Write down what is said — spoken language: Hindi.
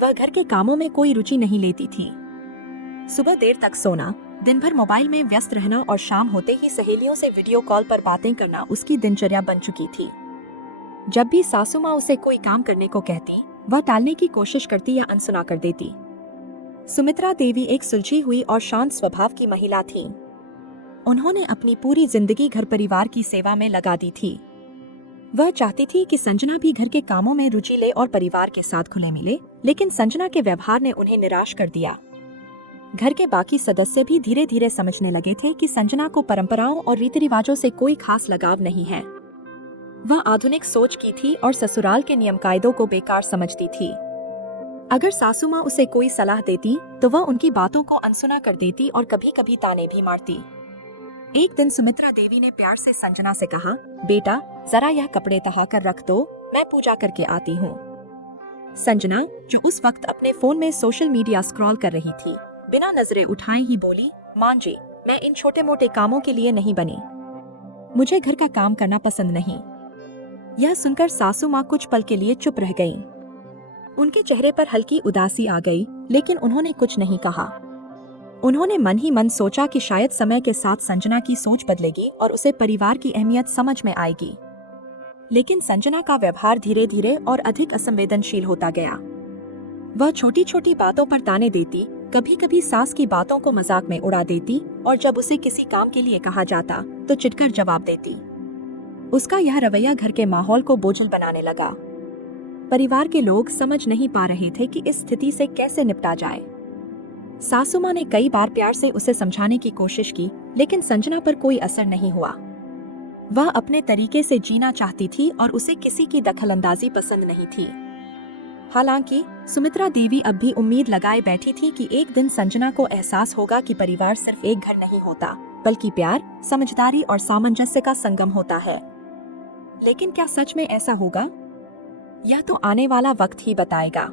वह घर के कामों में कोई रुचि नहीं लेती थी। सुबह देर तक सोना, दिन भर मोबाइल में व्यस्त रहना और शाम होते ही सहेलियों से वीडियो कॉल पर बातें करना उसकी दिनचर्या बन चुकी थी। जब भी सासू माँ उसे कोई काम करने को कहती, वह टालने की कोशिश करती या अनसुना कर देती। सुमित्रा देवी एक सुलझी हुई और शांत स्वभाव की महिला थी। उन्होंने अपनी पूरी जिंदगी घर परिवार की सेवा में लगा दी थी। वह चाहती थी कि संजना भी घर के कामों में रुचि ले और परिवार के साथ खुले मिले, लेकिन संजना के व्यवहार ने उन्हें निराश कर दिया। घर के बाकी सदस्य भी धीरे धीरे समझने लगे थे कि संजना को परंपराओं और रीति रिवाजों से कोई खास लगाव नहीं है। वह आधुनिक सोच की थी और ससुराल के नियम कायदों को बेकार समझती थी। अगर सासू माँ उसे कोई सलाह देती तो वह उनकी बातों को अनसुना कर देती और कभी कभी ताने भी मारती। एक दिन सुमित्रा देवी ने प्यार से संजना से कहा, बेटा जरा यह कपड़े तहा कर रख दो, मैं पूजा करके आती हूँ। संजना, जो उस वक्त अपने फोन में सोशल मीडिया स्क्रॉल कर रही थी, बिना नजरें उठाए ही बोली, मां जी, मैं इन छोटे मोटे कामों के लिए नहीं बनी। मुझे घर का काम करना पसंद नहीं। यह सुनकर सासू माँ कुछ पल के लिए चुप रह गईं। उनके चेहरे पर हल्की उदासी आ गई, लेकिन उन्होंने कुछ नहीं कहा। उन्होंने मन ही मन सोचा कि शायद समय के साथ संजना की सोच बदलेगी और उसे परिवार की अहमियत समझ में आएगी। लेकिन संजना का व्यवहार धीरे धीरे और अधिक असंवेदनशील होता गया। वह छोटी छोटी बातों पर ताने देती, कभी कभी सास की बातों को मजाक में उड़ा देती और जब उसे किसी काम के लिए कहा जाता तो चिढ़कर जवाब देती। उसका यह रवैया घर के माहौल को बोझिल बनाने लगा। परिवार के लोग समझ नहीं पा रहे थे कि इस स्थिति से कैसे निपटा जाए। सासू माँ ने कई बार प्यार से उसे समझाने की कोशिश की, लेकिन संजना पर कोई असर नहीं हुआ। वह अपने तरीके से जीना चाहती थी और उसे किसी की दखलंदाजी पसंद नहीं थी। हालांकि सुमित्रा देवी अब भी उम्मीद लगाए बैठी थी कि एक दिन संजना को एहसास होगा कि परिवार सिर्फ एक घर नहीं होता, बल्कि प्यार, समझदारी और सामंजस्य का संगम होता है। लेकिन क्या सच में ऐसा होगा? यह तो आने वाला वक्त ही बताएगा।